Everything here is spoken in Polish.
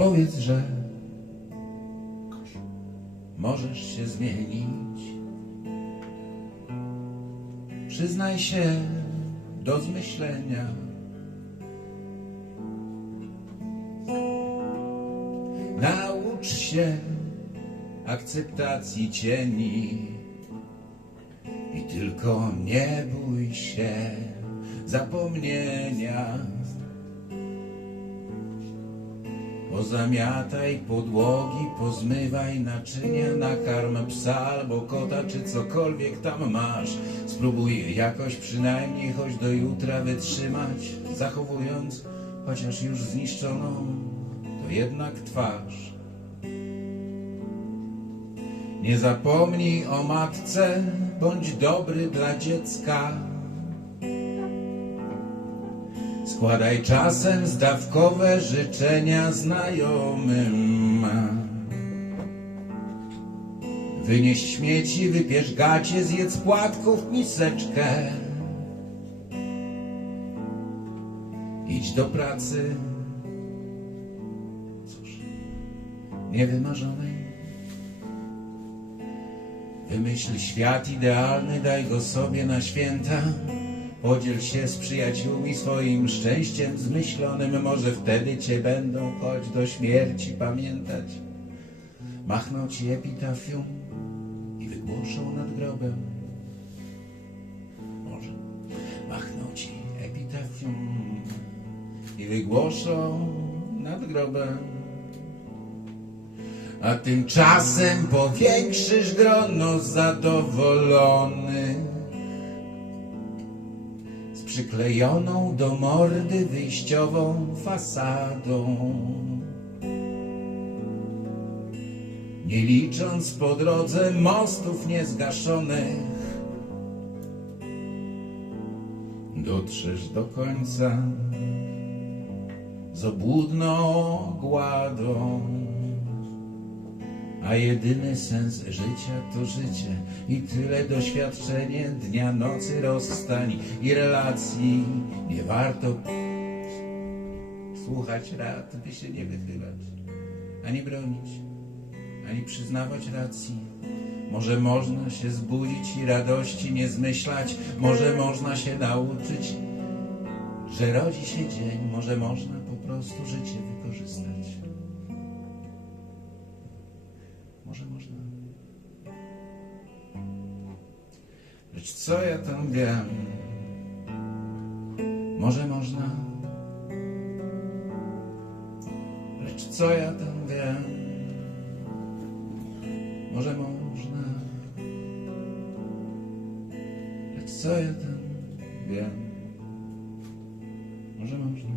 Powiedz, że możesz się zmienić. Przyznaj się do zmyślenia. Naucz się akceptacji cieni i tylko nie bój się zapomnienia. Pozamiataj podłogi, pozmywaj naczynia, nakarm psa albo kota, czy cokolwiek tam masz. Spróbuj jakoś przynajmniej choć do jutra wytrzymać, zachowując chociaż już zniszczoną, to jednak twarz. Nie zapomnij o matce, bądź dobry dla dziecka. Składaj czasem zdawkowe życzenia znajomym. Wynieś śmieci, wypierz gacie, zjedz płatków miseczkę. Idź do pracy. Cóż, niewymarzonej. Wymyśl świat idealny, daj go sobie na święta. Podziel się z przyjaciółmi swoim szczęściem zmyślonym, może wtedy cię będą choć do śmierci pamiętać. Machną ci epitafium i wygłoszą nad grobem. Może machną ci epitafium i wygłoszą nad grobem. A tymczasem powiększysz grono zadowolonych z przyklejoną do mordy wyjściową fasadą. Nie licząc po drodze mostów niezgaszonych, dotrzesz do końca z obłudną gładą. A jedyny sens życia to życie i tyle doświadczenie dnia, nocy, rozstań i relacji. Nie warto słuchać rad, by się nie wychylać, ani bronić, ani przyznawać racji. Może można się zbudzić i radości nie zmyślać, może można się nauczyć, że rodzi się dzień, może można po prostu życie wykorzystać. Może można. Lecz co ja tam wiem? Może można. Lecz co ja tam wiem? Może można. Lecz co ja tam wiem? Może można.